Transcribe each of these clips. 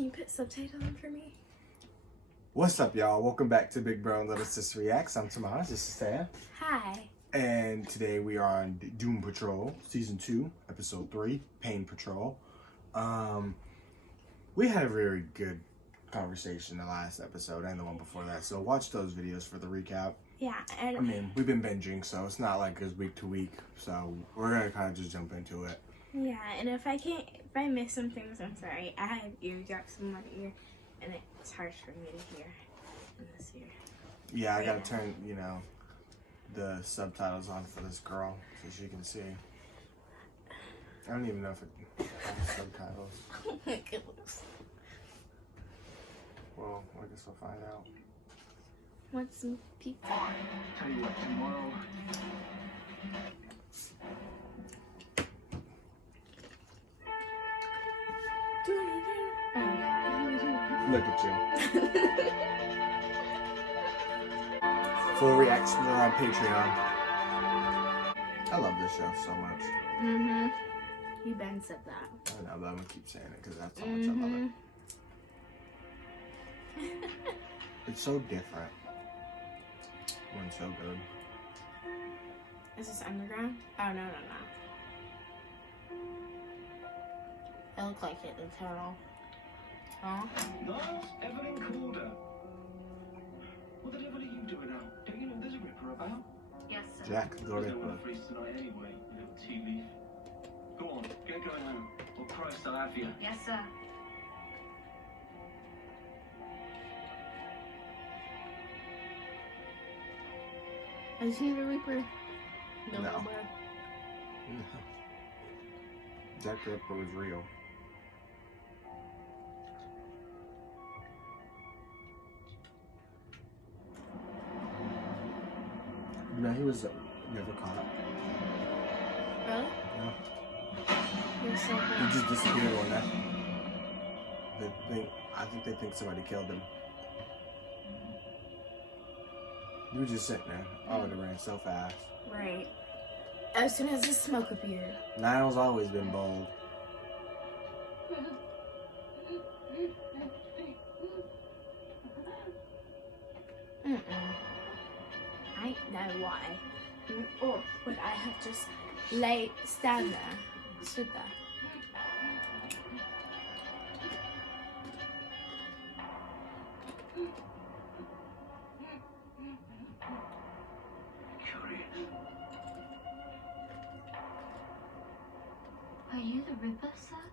Can you put subtitles on for me? What's up, y'all? Welcome back to Big Bro and Little Sis Reacts. I'm Tomas. This is Sam. Hi. And today we are on Doom Patrol, Season 2, Episode 3, Pain Patrol. We had a very good conversation the last episode and the one before that, so watch those videos for the recap. Yeah, and I mean, we've been binging, so it's not like it's week to week, so we're gonna kind of just jump into it. yeah, and if I miss some things, I'm sorry. I have eardrops in one ear, and it's hard for me to hear in this ear. Yeah, I gotta turn, the subtitles on for this girl so she can see. I don't even know if it has subtitles. Oh my goodness. Well, I guess we'll find out. Want some pizza? Tell you what, tomorrow. Do anything? Look at you. Full reactions are on Patreon. I love this show so much. Mm-hmm. You Ben said that. I know, but I'm gonna keep saying it because that's how much I love it. It's so different. It's so good. Is this underground? Oh, no. It looked like it, the tunnel. Huh? Niles, Evelyn Calder. What the devil are you doing out? Don't you know there's a Ripper about? Yes, sir. Jack, go There's to no one freeze tonight anyway, you little tea leaf. Go on, get going home, or Christ I'll have you. Yes, sir. Is he the Reaper? No. Jack the Ripper was real. He was never caught. Really? Yeah. You're so He good. just disappeared one day. I think they think somebody killed him. He was just sitting there. Oh, it ran so fast. Right. As soon as the smoke appeared. Niles always been bold. I know why. Or would I have just stood there? Curious. Are you the Ripper, sir?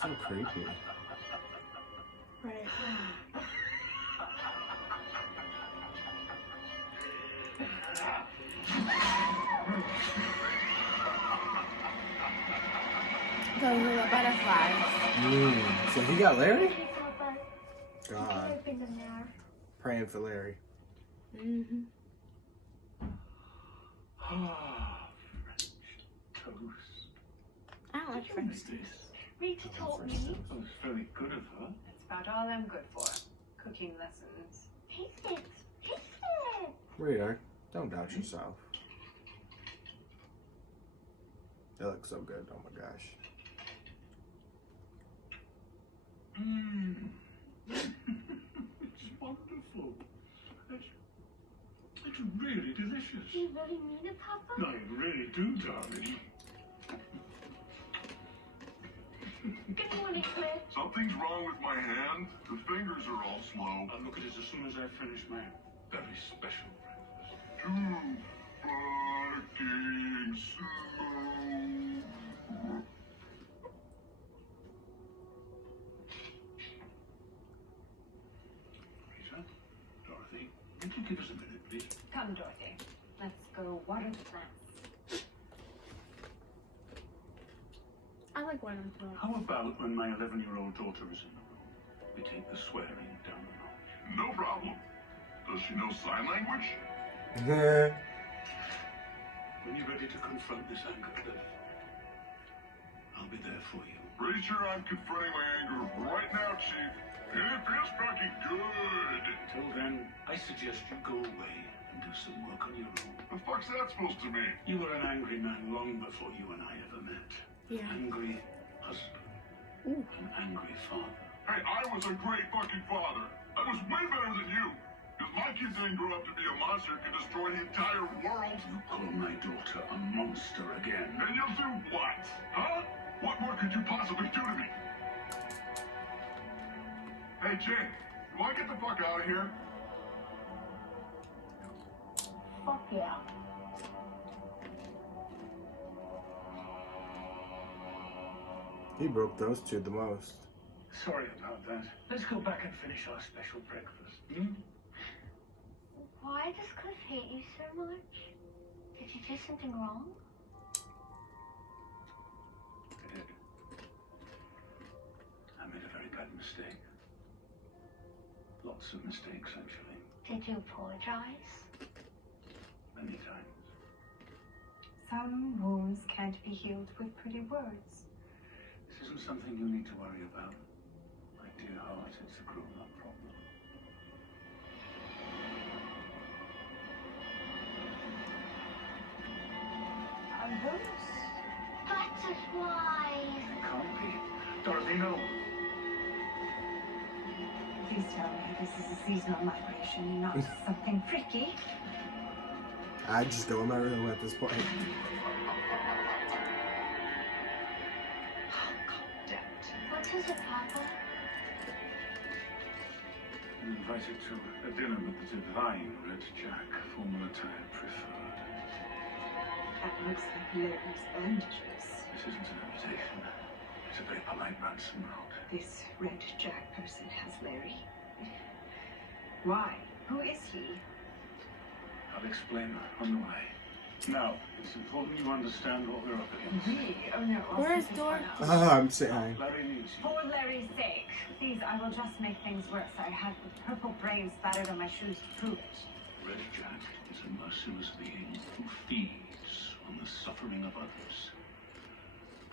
So creepy. Right. Those are the butterflies. So he got Larry? God. Praying for Larry. Mm-hmm. French toast. I don't like French toast. Rita taught me. That was very good of her. That's about all I'm good for. Cooking lessons. Taste it. Taste it. Rita, don't doubt yourself. They look so good. Oh my gosh. It's wonderful. It's really delicious. You really mean it, Papa? I really do, darling. Good morning, Cliff. Something's wrong with my hand. The fingers are all slow. I'll look at it as soon as I finish my very special breakfast. Too fucking slow. Rita, Dorothy, would you give us a minute, please? Come, Dorothy. Let's go water the plants. I like one of them. How about when my 11-year-old daughter is in the room, we take the swearing down a notch? No problem. Does she know sign language? When you're ready to confront this anger, Cliff, I'll be there for you. Pretty sure I'm confronting my anger right now, Chief. And it feels fucking good. Till then, I suggest you go away and do some work on your own. The fuck's that supposed to mean? You were an angry man long before you and I ever met. Yeah. Angry husband. Ooh. An angry father. Hey, I was a great fucking father. I was way better than you. Because my kids didn't grow up to be a monster who could destroy the entire world. You call my daughter a monster again. And you'll do what? Huh? What more could you possibly do to me? Hey, Jane, you want to get the fuck out of here? Fuck yeah. He broke those two the most. Sorry about that. Let's go back and finish our special breakfast. Hmm? Why does Cliff hate you so much? Did you do something wrong? I did. I made a very bad mistake. Lots of mistakes, actually. Did you apologize? Many times. Some wounds can't be healed with pretty words. This isn't something you need to worry about. My dear heart, it's a grown-up problem. Are those? Butterflies! It can't be. Dorothy, no. Please tell me this is a seasonal migration, not something freaky. I'd just go in my room at this point. Oh, God damn it. What is it, Papa? I'm invited to a dinner with the divine Red Jack, former attire preferred. That looks like Larry's bandages. This isn't an invitation. It's a very polite ransom note. This Red Jack person has Larry. Why? Who is he? I'll explain on the way. Now, it's important you understand what we're up against. We? Oh no. I'll Where's see this Dorothy? one out. I'm saying. Larry needs you. For Larry's sake, please, I will just make things worse. I had the purple brain splattered on my shoes to prove it. Red Jack is a merciless being who feeds on the suffering of others.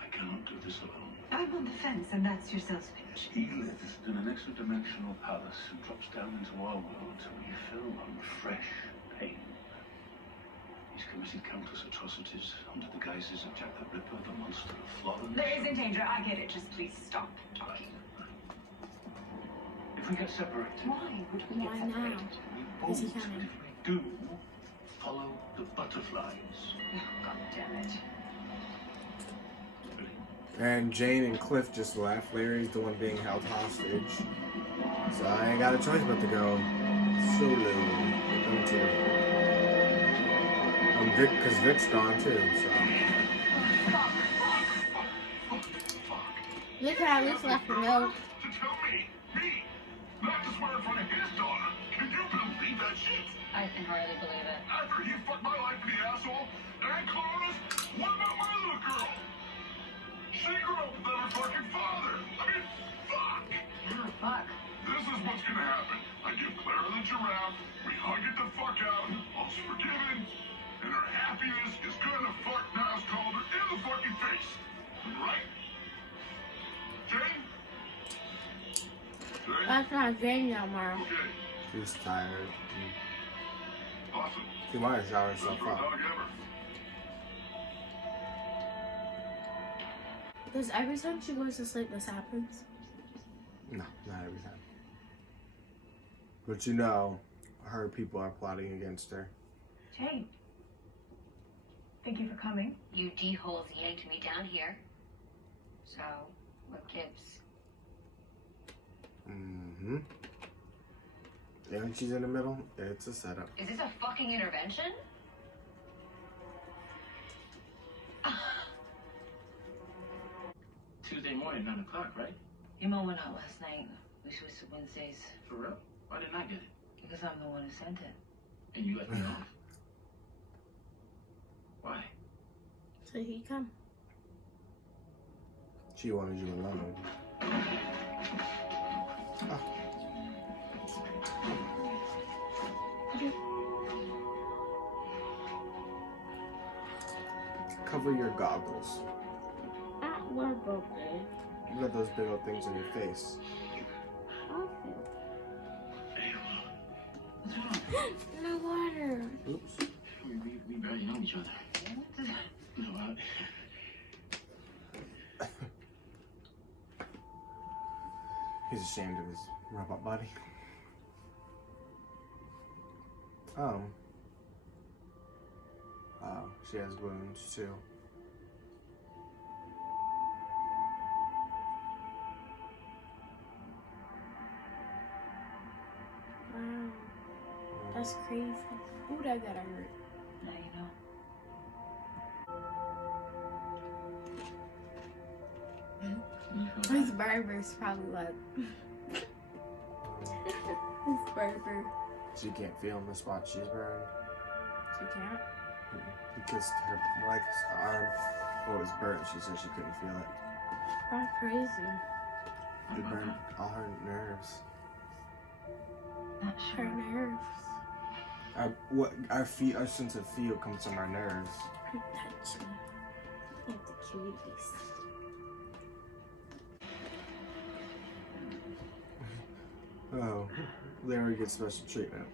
I cannot do this alone. I'm on the fence, and that's your sales pitch. He lives in an extra-dimensional palace and drops down into our world to refill on fresh pain. He's committed countless atrocities under the guises of Jack the Ripper, the monster of Florence. There isn't danger. I get it. Just please stop talking. If we get separated, Why would we get Why now? separated? we Is he won't. coming? If we do, follow the butterflies. Oh, God damn it. And Jane and Cliff just left. Larry's the one being held hostage. So I ain't got a choice but to go solo with them two. And Vic, because Vic's gone too, so. Look how at least left a note. To tell me, not to swear in front of his daughter. Can you believe that shit? I can hardly believe it. After he fucked my life in the asshole, and Clovis, what about my little girl? She grew up without her fucking father. I mean, fuck. Yeah, fuck. This is what's gonna happen. I give Clara the giraffe, we hug it the fuck out, all's forgiven, and her happiness is gonna fuck Niles Calder in the fucking face. Right? Jane? Jane? That's not Jane no more. Okay. She's tired. Awesome. She might have showered Best herself for a up. dog ever. Does every time she goes to sleep this happens? No, not every time. But you know, her people are plotting against her. Jane. Thank you for coming. You D-holes yanked me down here. So, what gives? Mm-hmm. And when she's in the middle, it's a setup. Is this a fucking intervention? Tuesday morning, 9 o'clock, right? Your mom went out last night. We switched to Wednesdays. For real? Why didn't I get it? Because I'm the one who sent it. And you let me off? Why? So he come. She wanted you alone. Ah. Cover your goggles. We're broken. You got those big old things on your face. What's wrong? No water. Oops. We barely know each other. No, He's ashamed of his robot body. Oh. Oh, she has wounds too. Wow. That's crazy. Ooh, that gotta hurt. Now you know. His barber's probably like. His barber. She can't feel the spot she's burned. She can't. Because her arm was burnt, she said she couldn't feel it. That's crazy. It burned all her nerves. Not Her sure. nerves. Our sense of feel comes from our nerves. Touch me. You have to kill these. Oh, Larry gets special treatment.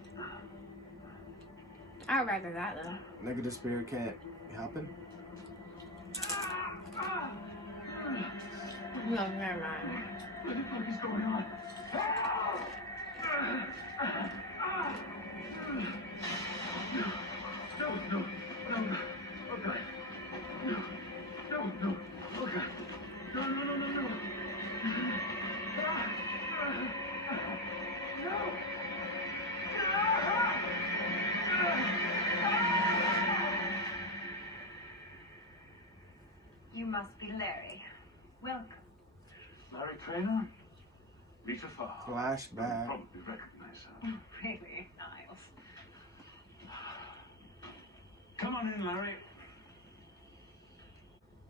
I'd rather that though. Negative spirit can't help him. No, never mind. what the fuck is going on? No, no, no, no. Oh God. No, no, no. Oh God. No, no, no, no, no. No. You must be Larry. Welcome. Larry Trainer? Rita Farr. Flashback. Probably recognize her. Really, Niles. Come on in, Larry.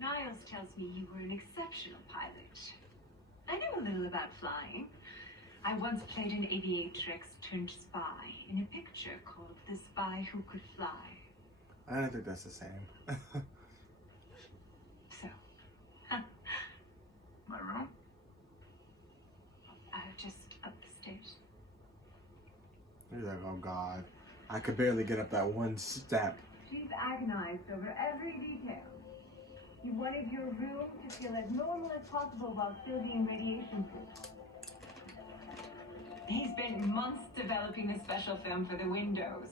Niles tells me you were an exceptional pilot. I know a little about flying. I once played an aviatrix turned spy in a picture called The Spy Who Could Fly. I don't think that's the same. So, My room? just up the stairs. You're like, oh God, I could barely get up that one step. She's agonized over every detail. You wanted your room to feel as normal as possible while still being radiation proof. He spent months developing a special film for the windows.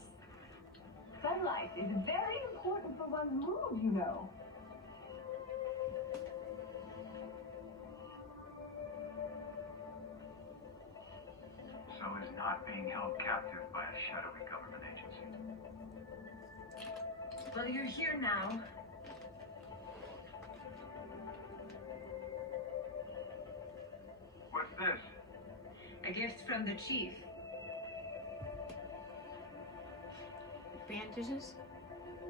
Sunlight is very important for one's mood, you know. So is not being held captive by a shadowy government agency. Well, you're here now. What's this? A gift from the chief. Bandages?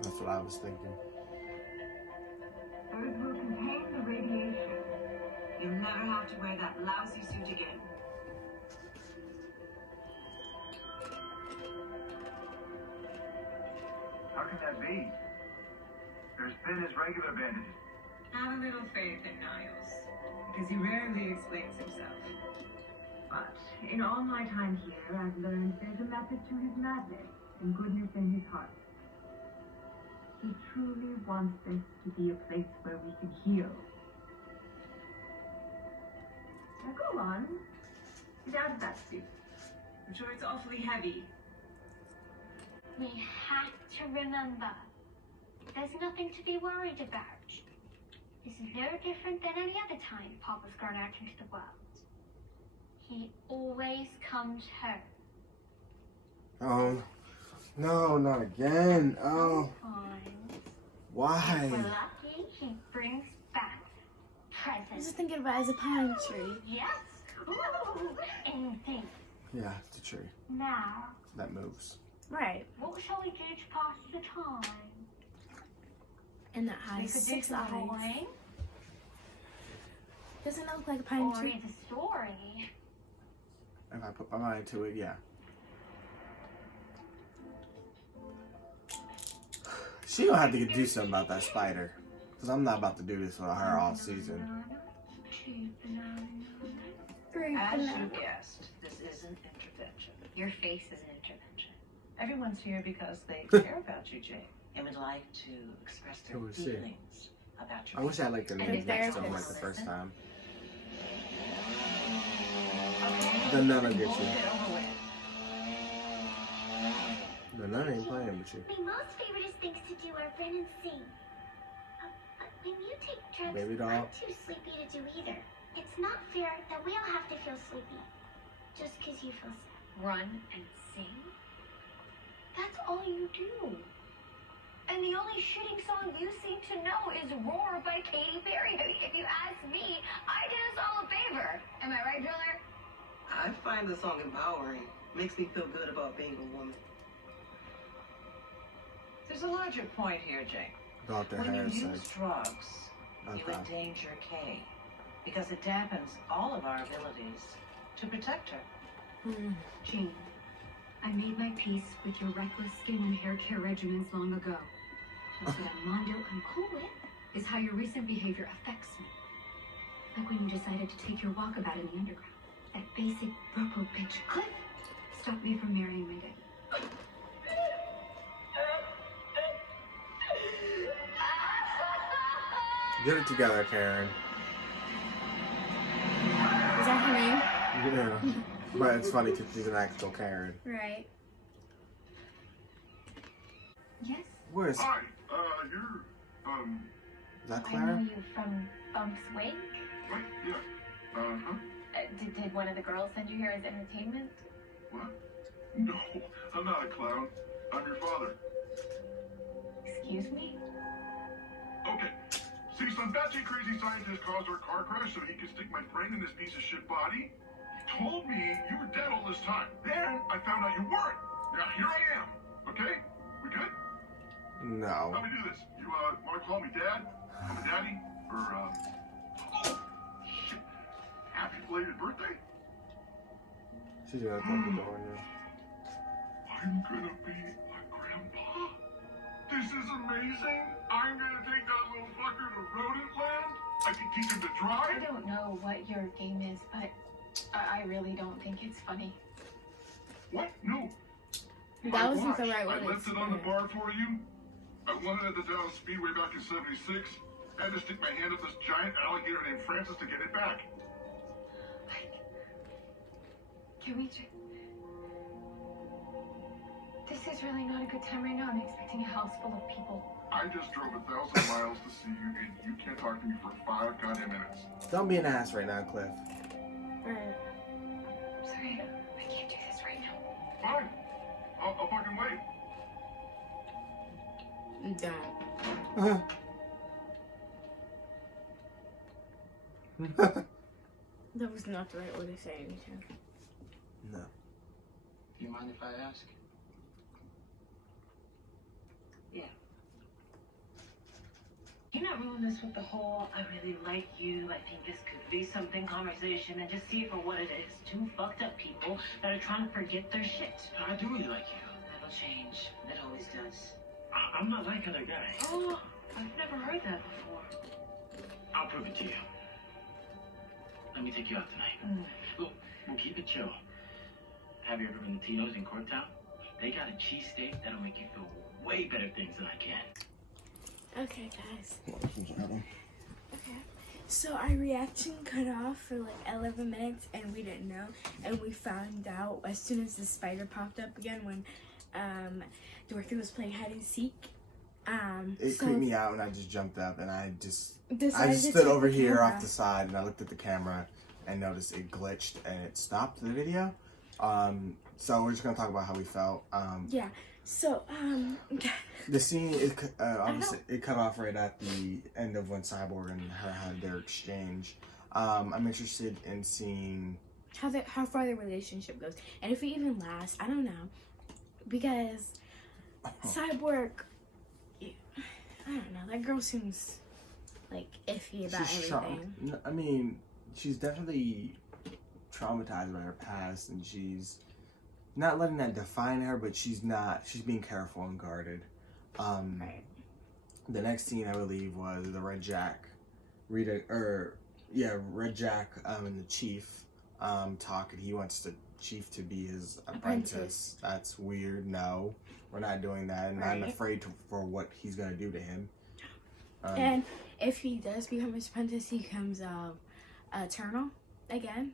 That's what I was thinking. Earth will contain the radiation. You'll never have to wear that lousy suit again. How can that be? There's been his regular bandages. Have a little faith in Niles, because he rarely explains himself. But in all my time here, I've learned there's a method to his madness and goodness in his heart. He truly wants this to be a place where we can heal. Now go on. Get out of that suit. I'm sure it's awfully heavy. We have to remember, there's nothing to be worried about. This is no different than any other time Papa's gone out into the world. He always comes home. Oh, no, not again. Oh, Sometimes, why? if we're lucky, he brings back I was presents. just thinking about it as a pine tree. Yes. Ooh, anything. Yeah, it's a tree Now, that moves. Right. what shall we do to pass the time? And that We has could do 6 some eyes. drawing, Doesn't it look like a pine or tree? read a story. If I put my mind to it, yeah. She gonna have to do something about that spider. Because I'm not about to do this for her all season. Three As banana. you guessed, this isn't intervention. Your face is an intervention. Everyone's here because they care about you, Jake, and would like to express their Who is she? feelings about your I wish I liked the And name the next to him like therapist. the first time. Okay. The nun will get We'll you. get over with. The nun ain't playing with you. My mom's favorite things to do are run and sing. But when you take drugs, Baby doll. I'm too sleepy to do either. It's not fair that we all have to feel sleepy just because you feel sad. Run and sing? That's all you do. And the only shitting song you seem to know is Roar by Katy Perry. I mean, if you ask me, I did us all a favor. Am I right, Driller? I find the song empowering. Makes me feel good about being a woman. There's a larger point here, Jake. Dr. When you Harris use said. drugs, you Okay. endanger Kay because it dampens all of our abilities to protect her. Jane, I made my peace with your reckless skin and hair care regimens long ago. But what Mondo I'm cool with is how your recent behavior affects me. Like when you decided to take your walkabout in the underground. That basic broco bitch, Cliff, stopped me from marrying my dad. Get it together, Karen. Is that her name? Yeah. But it's funny because she's an actual Karen. Right. Yes? Where's... Hi, you're, Is that I know Clara? you from Bunk's Wake. what? Yeah. Huh? Did one of the girls send you here as entertainment? What? No, I'm not a clown. I'm your father. Excuse me? Okay. See, some batshit crazy scientist caused our car crash so he could stick my brain in this piece of shit body. He told me you were dead all this time. Then I found out you weren't. Now here I am. Okay? We good? No. How do we do this? You, wanna call me Dad? I'm a daddy? Or, oh! Shit. Happy belated birthday? She's gonna open the door now. I'm gonna be a grandpa? This is amazing! I'm gonna take that little fucker to rodent land? I can teach him to I drive? don't know what your game is, but I really don't think it's funny. What? No. That My wasn't the watch. right way I to left it on the explain it. bar for you. I won it at the Dallas Speedway back in '76. Had to stick my hand up this giant alligator named Francis to get it back. Can we just... This is really not a good time right now. I'm expecting a house full of people. I just drove 1,000 miles to see you, and you can't talk to me for 5 goddamn minutes. Don't be an ass right now, Cliff. Right. Sorry, I can't do this right now. Fine. I'll fucking wait. Don't. That was not the right way to say anything. No. Do you mind if I ask? Can you not ruin this with the whole "I really like you, I think this could be something" conversation and just see it for what it is? Two fucked up people that are trying to forget their shit. I do really like you. That'll change. It always does. I'm not like other guys. Oh, I've never heard that before. I'll prove it to you. Let me take you out tonight. We'll keep it chill. Have you ever been to Tino's in Corktown? They got a cheesesteak that'll make you feel way better things than I can. Okay, guys. Okay. So our reaction cut off for like 11 minutes and we didn't know. And we found out as soon as the spider popped up again when Dorothy was playing hide and seek. It creeped me out and I just jumped up and I just decided to stood take over the here camera. off the side and I looked at the camera and noticed it glitched and it stopped the video. So we're just gonna talk about how we felt. Yeah. So The scene obviously it cut off right at the end of when Cyborg and her had their exchange. I'm interested in seeing how far the relationship goes and if it even lasts. I don't know, because Cyborg, I don't know, that girl seems like iffy about everything. I mean, she's definitely traumatized by her past and she's not letting that define her, but she's being careful and guarded. Right. The next scene I believe was the Red Jack and the Chief talking. He wants to chief to be his apprentice. That's weird. No, we're not doing that. And I'm afraid for what he's going to do to him. And if he does become his apprentice, he becomes eternal again.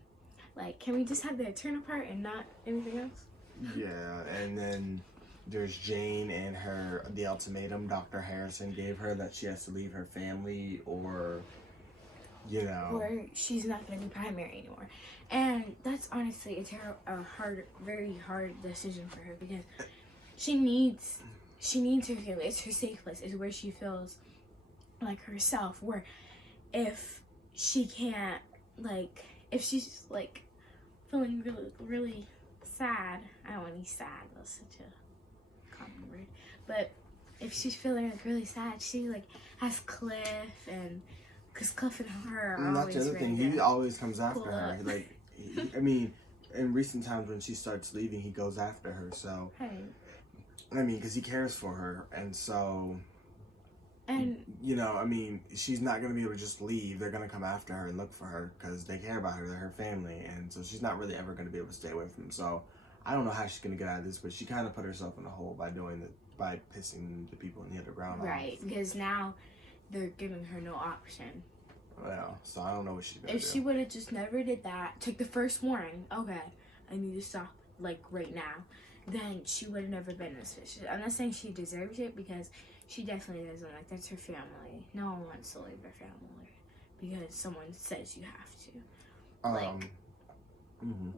Like, can we just have the eternal part and not anything else? Yeah, and then there's Jane and the ultimatum Dr. Harrison gave her that she has to leave her family or, you know. Or she's not going to be primary anymore. And that's honestly very hard decision for her because she needs her family. It's her safe place. It's where she feels like herself. Where if she can't, like, if she's, like, feeling really, really sad. I don't want to be sad. That's such a common word. But if she's feeling, like, really sad, she, like, has Cliff and... Because Cliff and her are always that's the other thing. He always comes after her. Up. Like, I mean, in recent times when she starts leaving, he goes after her. So, I mean, because he cares for her. And so... And, you know, I mean, she's not going to be able to just leave. They're going to come after her and look for her because they care about her. They're her family. And so she's not really ever going to be able to stay away from them. So I don't know how she's going to get out of this, but she kind of put herself in a hole by pissing the people in the underground off. Right, because now they're giving her no option. Well, so I don't know what she's going to do. If she would have just never did that, took the first warning, okay, I need to stop, like, right now, then she would have never been this vicious. I'm not saying she deserves it because... She definitely doesn't. Like, that's her family. No one wants to leave their family because someone says you have to. Like,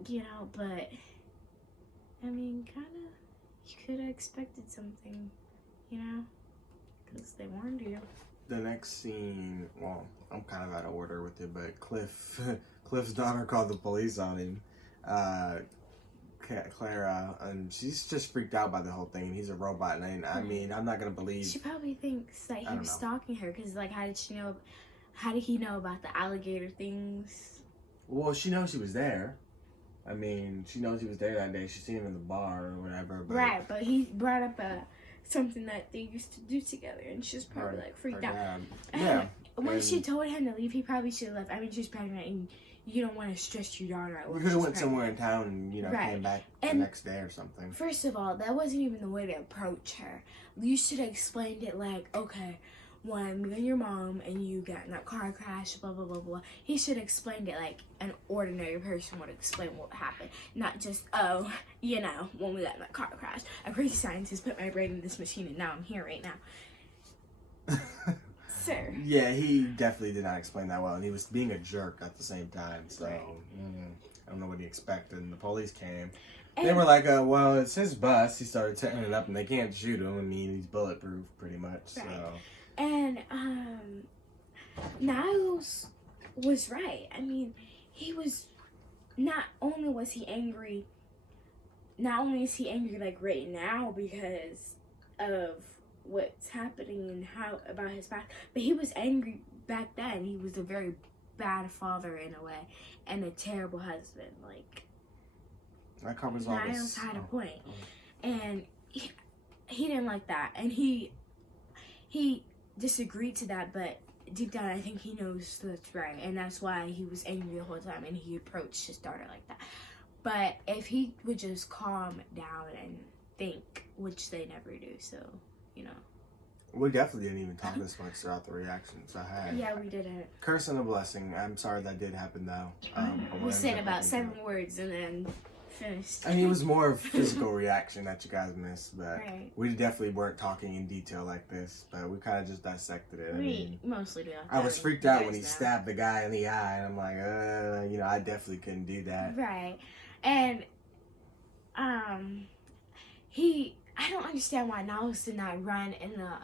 you know, but, I mean, kind of, you could have expected something, you know, because they warned you. The next scene, well, I'm kind of out of order with it, but Cliff's daughter called the police on him. Clara, and she's just freaked out by the whole thing, and he's a robot, and I mean, I'm not gonna believe... She probably thinks that he was stalking her, because, like, how did he know about the alligator things? Well, she knows he was there. I mean, she knows he was there that day. She's seen him in the bar or whatever. But right, but he brought up something that they used to do together, and she was probably, like, freaked out. Yeah. When she told him to leave, he probably should have left. I mean, she was pregnant, and you don't want to stress your daughter out. You could have went somewhere in town and, you know, came back the next day or something. First of all, that wasn't even the way to approach her. You should have explained it like, okay, when me and your mom and you got in that car crash, blah, blah, blah, blah. He should have explained it like an ordinary person would explain what happened. Not just, oh, you know, when we got in that car crash, a crazy scientist put my brain in this machine and now I'm here right now. Sir. Yeah, he definitely did not explain that well, and he was being a jerk at the same time, so I don't know what he expected. And the police came. And they were like, well, it's his bus. He started tearing it up, and they can't shoot him. I mean, he's bulletproof, pretty much, so... And, Niles was right. I mean, he was... Not only was he angry... Not only is he angry, like, right now because of... what's happening and how about his past, but he was angry back then. He was a very bad father in a way and a terrible husband. Like, that covers all this. Niles had a point, and he didn't like that, and he disagreed to that, but deep down I think he knows that's right, and that's why he was angry the whole time and he approached his daughter like that. But if he would just calm down and think, which they never do, so you know. We definitely didn't even talk this much throughout the reactions I had. Yeah, we didn't. Curse and a blessing. I'm sorry that did happen though. We said about 7 words and then finished. I mean, it was more of physical reaction that you guys missed, but we definitely weren't talking in detail like this, but we kind of just dissected it. I mean, mostly do. I was freaked out when he stabbed the guy in the eye, and I'm like, you know, I definitely couldn't do that. Right. And, I don't understand why Niles did not run in the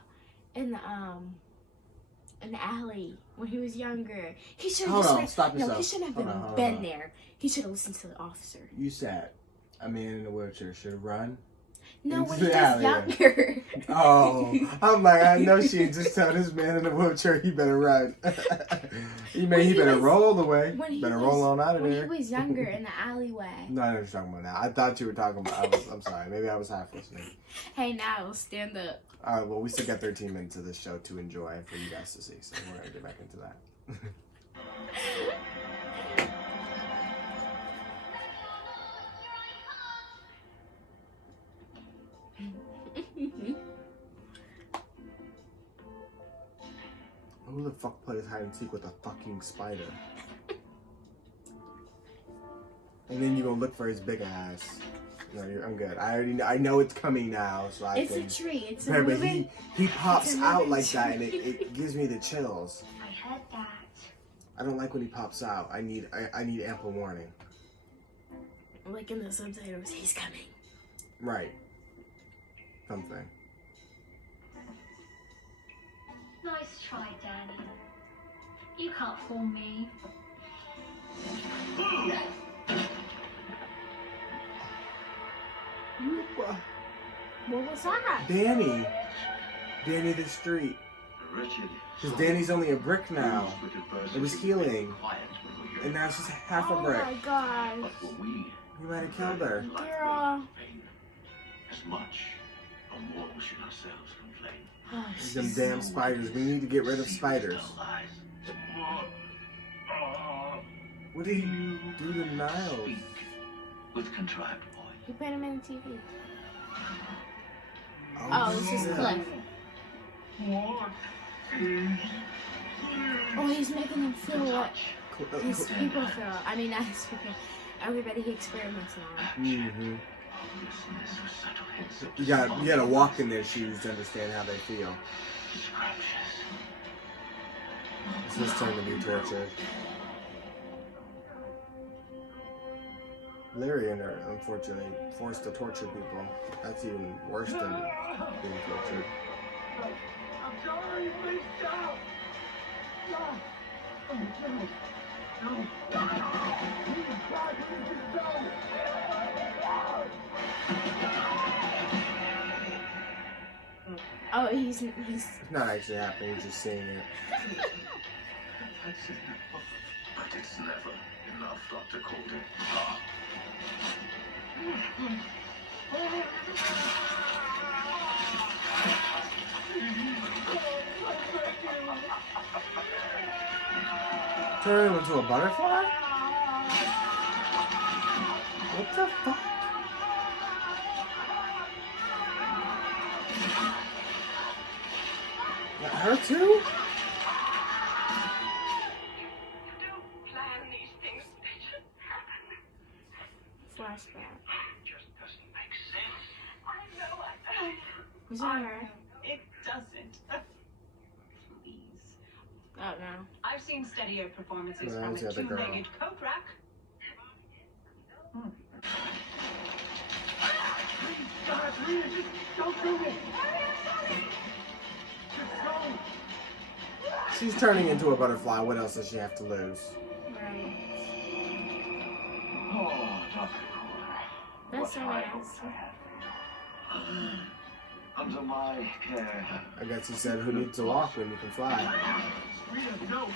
alley when he was younger. He should have stop yourself. No, he shouldn't have been there. He should have listened to the officer. You said a man in a wheelchair should have run. No, when he was younger. I'm like, I know she just told this man in a wheelchair he better run. He better roll away. Roll on out of there. When he was younger in the alleyway. No, I know what you're talking about now. I thought you were talking about. I'm sorry. Maybe I was half listening. Hey, now stand up. All right. Well, we still got 13 minutes of this show to enjoy and for you guys to see, so we're gonna get back into that. plays hide and seek with a fucking spider. And then you gonna look for his big ass. No, I'm good. I know it's coming now, so It's can. a tree. It's a But moving. he pops out like tree. that, and it gives me the chills. I heard that. I don't like when he pops out. I need ample warning. Like in the subtitles, he's coming. Right. Something. Nice try, Danny. You can't fool me. What was that? Danny the street. Richard. Because Danny's only a brick now. It was healing. And now she's half a brick. Oh my god. But for we, He might have killed her. Girl. as much or more should ourselves complain. Oh, Them damn spiders. We need to get rid of spiders. What did you do to Niles? Speak with contrived voice. You put him in the TV. Oh, this is Cliff. Oh, he's making them feel what his people feel. I mean, not his people. Everybody he experiments on. Mm-hmm. You gotta walk in their shoes to understand how they feel. It's his turn to be tortured. Valeri and her, unfortunately, forced to torture people. That's even worse than being tortured. I'm sorry, please stop! Stop! Oh, no. No. Please, God, please don't! Oh, he's. It's not actually happening, he's just seeing it. That's enough. But it's never enough, Dr. Calder. Turn him into a butterfly? What the fuck? That her too? Flashback. Just doesn't make sense. I know. Was that her? It doesn't. Please. Oh no. I've seen steadier performances No, from it's a the other girl. two-legged cobra. God, please, just don't do it! Just go! She's turning into a butterfly. What else does she have to lose? Right. Oh, Dr. Calder. That's so What high nice. hopes I have. Under my care. I guess he said, who needs to walk when you can fly? Rita, no!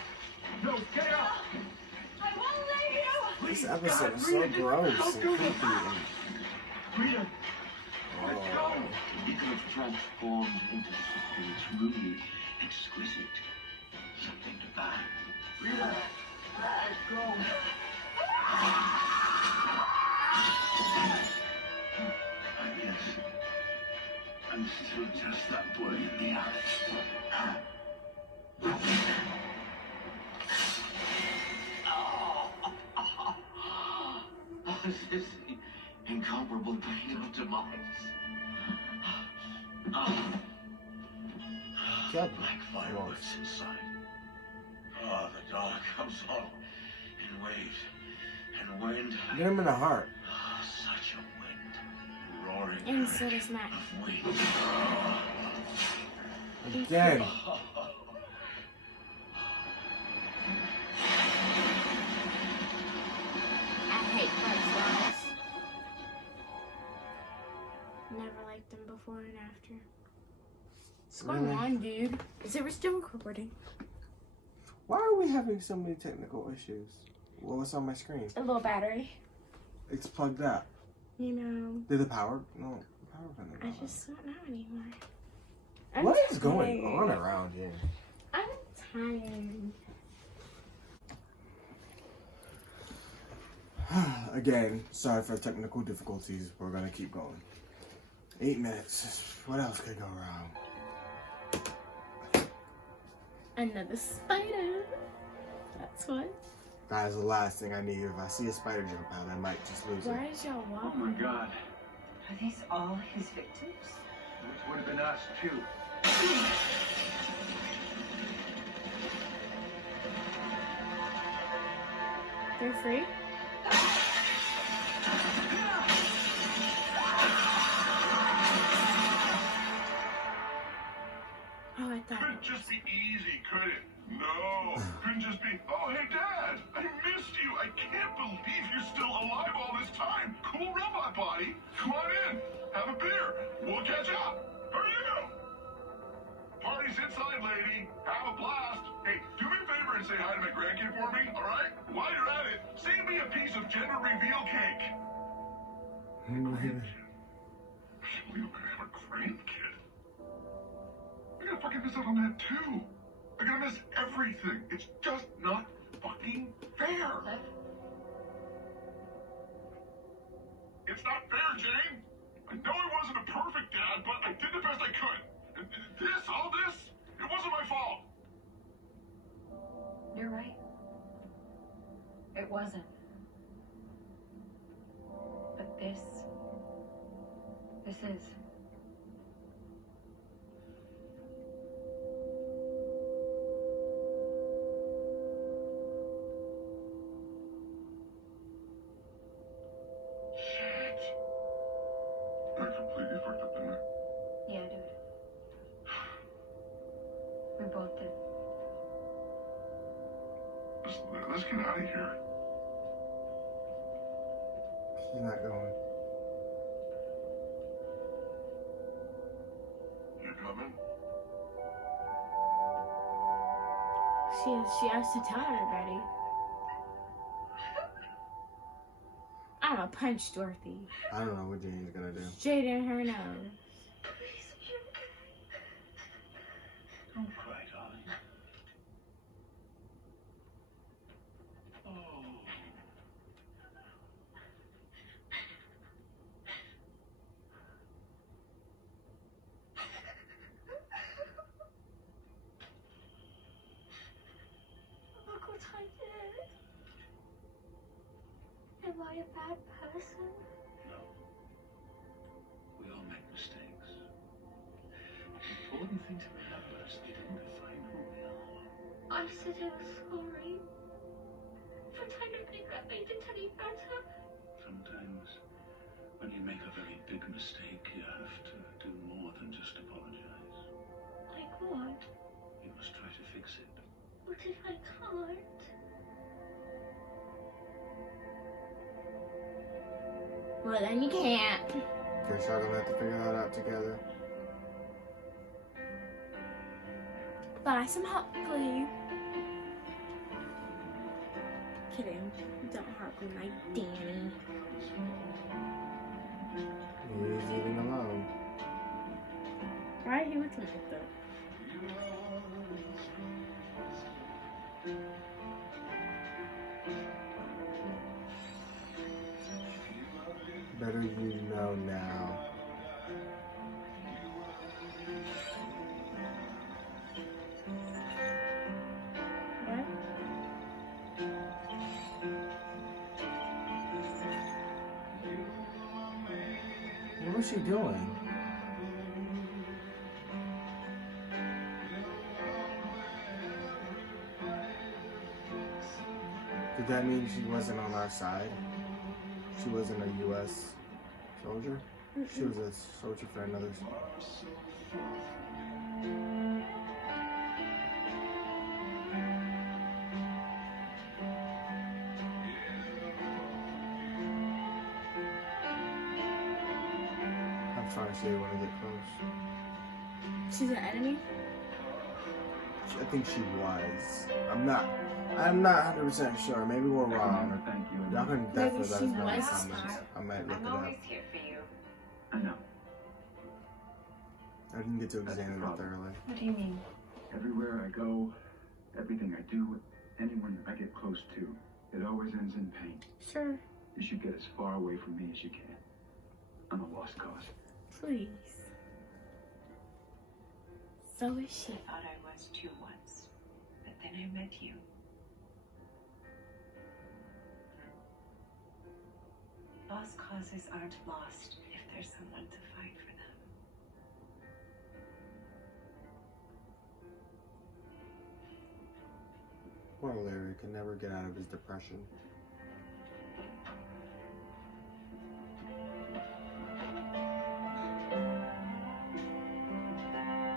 No, get out! I won't let you! This episode is so gross and creepy. Rita, Let's go. He could have transformed into something truly exquisite. Something divine. Rita, let's go! Yes. I'm still just that boy in the alley. This incomparable pain of demise. Yep. Like fireworks inside. Oh, the dark comes on in waves and wind. Get him in the heart. Such a wind. Roaring And so does Matt. of wind. Again. I hate butterflies. Never liked them before and after. What's going Really? on, dude? Is it still recording? Why are we having so many technical issues? Well, what's on my screen? A little battery. It's plugged up. You know, Did the power? No, the power went I out. just don't know anymore. What is going tired. on around here? I'm tired. Again, sorry for technical difficulties. We're gonna keep going. 8 minutes. What else could go wrong? Another spider. That's what. That is the last thing I need. If I see a spider jump out, I might just lose it. Why is y'all Oh walking? my God. Are these all his victims? This would have been us too. They're free? Oh, I thought Couldn't just be easy, could it? No. Couldn't just be, oh, hey, Dad, I missed you. I can't believe you're still alive all this time. Cool robot body. Come on in. Have a beer. We'll catch up. How are you? Party's inside, lady. Have a blast. Hey, do me a favor and say hi to my grandkid for me, all right? While you're at it, save me a piece of gender reveal cake. I can't believe I'm gonna have a grandkid. I'm gonna fucking miss out on that too. I'm gonna miss everything. It's just not fucking fair. It's not fair, Jane. I know I wasn't a perfect dad, but I did the best I could. And all this, it wasn't my fault. You're right. It wasn't. But this is. Shit. I completely fucked up, didn't I? Yeah, dude. We both did. Let's get out of here. She's not going. You coming? she has to tell everybody. I'm gonna punch Dorothy. I don't know what Jane's gonna do. Straight in her nose. Don't cry, darling. Oh. Look what I did. Am I a bad person? No. We all make mistakes. The important thing to remember is they didn't define who we are. I said I was sorry. Pretend I think that made it any better. Sometimes, when you make a very big mistake, you have to do more than just apologize. Like what? You must try to fix it. What if I can't? Well, then you can't. Guess y'all gonna have to figure that out together. Buy some hot glue. Kidding. Don't hot glue my Danny. He's leaving alone. Why are you looking like that? Better you know now. What? What was she doing? Did that mean she wasn't on our side? She wasn't a U.S. soldier? She was a soldier for another. I'm trying to see her when I get close. She's an enemy? I think she was. I'm not 100% sure. Maybe we're wrong. Thank you. Y'all can definitely let us she know in the was. comments. I might look I'm it up. always here for you. I know. I didn't get to That's examine the it problem. thoroughly. What do you mean? Everywhere I go, everything I do, anyone I get close to, it always ends in pain. Sure. You should get as far away from me as you can. I'm a lost cause. Please. So is she. I thought I was too once. when I met you. Lost causes aren't lost if there's someone to fight for them. Poor Larry can never get out of his depression.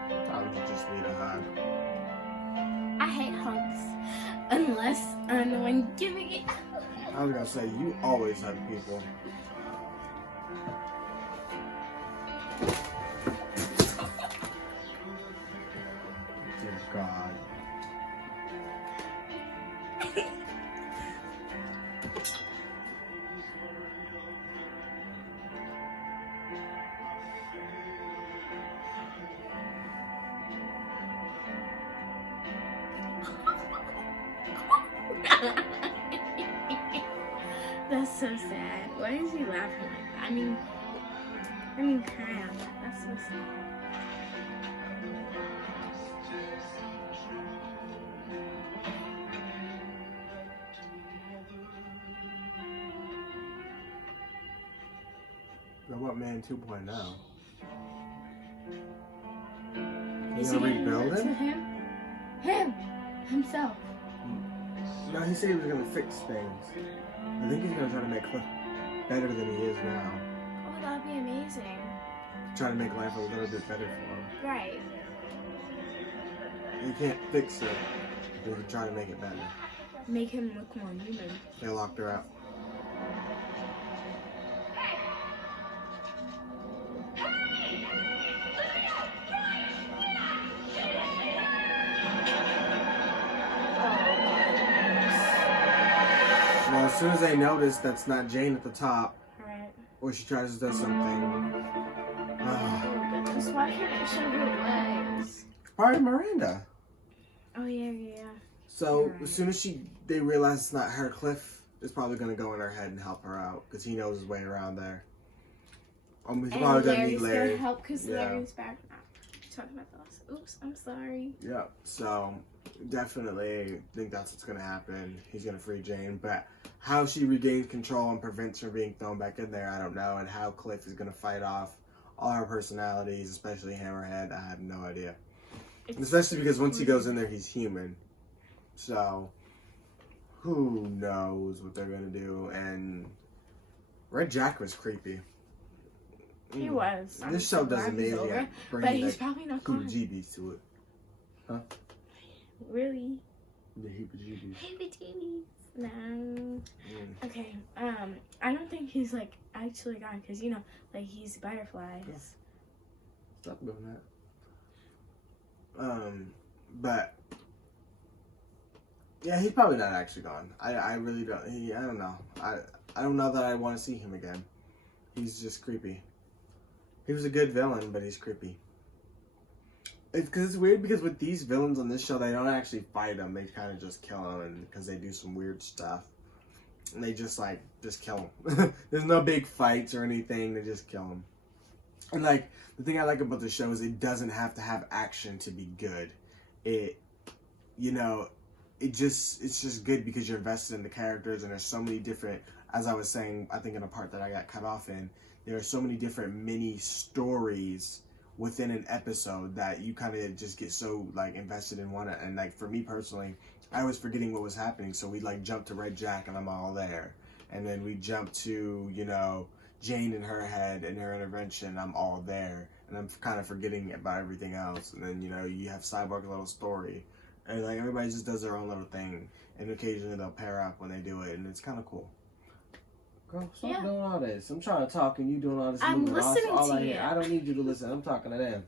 Sometimes you just need a hug. I hate hugs unless I'm the one giving it. I was gonna say, you always hug people. Dear God. That's so sad. Why is he laughing like that? I mean, crying on that. That's so sad. Robot Man 2.0. Is You he gonna gonna rebuild do it to him? him? Himself. No, he said he was gonna fix things. I think he's gonna try to make Cliff better than he is now. Oh, that'd be amazing. Try to make life a little bit better for him. Right. You can't fix it. You can try to make it better. Make him look more human. They locked her out. Well, as soon as they notice that's not Jane at the top, Right. or she tries to do something, Oh goodness, why can't it show her legs? probably Miranda. Oh yeah. So You're right. as soon as they realize it's not her, Cliff is probably gonna go in her head and help her out because he knows his way around there. He's And probably gonna need Larry's Larry. gonna help because Yeah. Larry's back now. Talking about those. Oops, I'm sorry. Yeah, so definitely think that's what's gonna happen. He's gonna free Jane, but how she regains control and prevents her being thrown back in there, I don't know. And how Cliff is gonna fight off all her personalities, especially Hammerhead, I have no idea. Especially because once he goes in there, he's human. So who knows what they're gonna do? And Red Jack was creepy. He was. I'm This so show does glad he's amazing over, at but bringing he's the probably not gone. heebie-jeebies to it. Huh? Really? The heebie-jeebies. Heebie-jeebies. No. Mm. Okay. I don't think he's like actually gone because like he's butterflies. Stop doing that. But yeah, he's probably not actually gone. I really don't. I don't know. I don't know that I want to see him again. He's just creepy. He was a good villain, but he's creepy. It's weird because with these villains on this show, they don't actually fight them. They kind of just kill them, and because they do some weird stuff, and they just kill them. There's no big fights or anything. They just kill them. And like the thing I like about the show is it doesn't have to have action to be good. It's just good because you're invested in the characters, and there's so many different. As I was saying, I think in a part that I got cut off in, there are so many different mini stories within an episode that you kind of just get so like invested in one. And like for me personally, I was forgetting what was happening, so we like jump to Red Jack and I'm all there, and then we jump to Jane in her head and her intervention, I'm all there, and I'm kind of forgetting about everything else. And then you have Cyborg's little story, and like everybody just does their own little thing, and occasionally they'll pair up when they do it, and it's kind of cool. Girl, stop doing all this. I'm trying to talk and you doing all this. I'm moving. listening all to I hear. you. I don't need you to listen. I'm talking to them,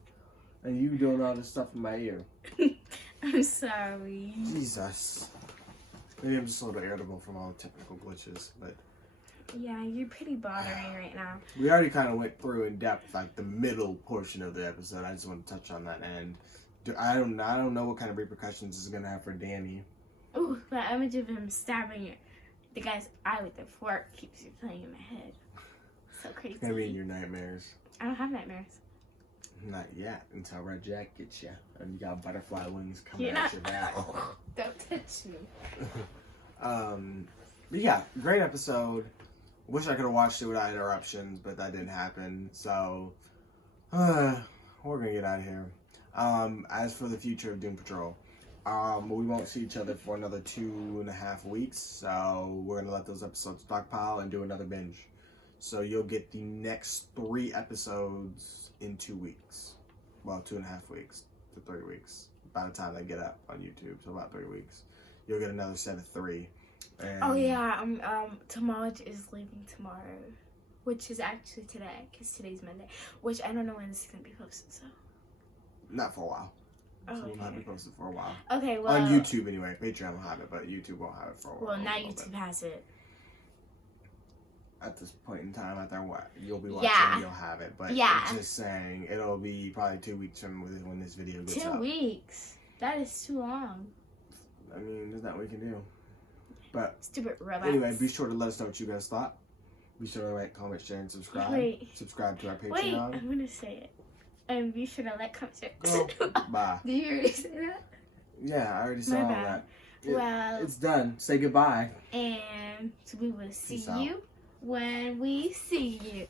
and you doing all this stuff in my ear. I'm sorry. Jesus. Maybe I'm just a little irritable from all the technical glitches, but Yeah, you're pretty bothering right now. we already kind of went through in depth like the middle portion of the episode. I just want to touch on that end. I don't know what kind of repercussions this is gonna have for Danny. Ooh, that image of him stabbing the guy's eye with the fork keeps replaying in my head. So crazy. It's gonna be in your nightmares. I don't have nightmares. Not yet, until Red Jack gets you. And you got butterfly wings coming out your back. Don't touch me. But yeah, great episode. Wish I could have watched it without interruptions, but that didn't happen. So, we're gonna get out of here. As for the future of Doom Patrol, we won't see each other for another 2.5 weeks. So we're gonna let those episodes stockpile and do another binge. So you'll get the next 3 episodes in 2 weeks. Well, 2.5 weeks to 3 weeks. By the time they get up on YouTube, so about 3 weeks. You'll get another set of 3. And oh yeah, Tamaj is leaving tomorrow, which is actually today, because today's Monday. Which I don't know when this is gonna be posted, so. not for a while. Oh, So it will not be posted for a while. Okay, well. On YouTube anyway. Patreon will have it, but YouTube won't have it for a while. Well, now YouTube has it. At this point in time, after what you'll be watching, you'll have it. But I'm just saying, it'll be probably 2 weeks from when this video gets up. 2 weeks? That is too long. I mean, there's nothing we can do. But stupid robots. Anyway, be sure to let us know what you guys thought. Be sure to like, comment, share, and subscribe. Subscribe to our Patreon. Wait, I'm gonna say it. And be sure to like, comment, share. Go. Bye. Did you already say that? Yeah, I already said all that. Well, it's done. Say goodbye. And we will see you when we see you.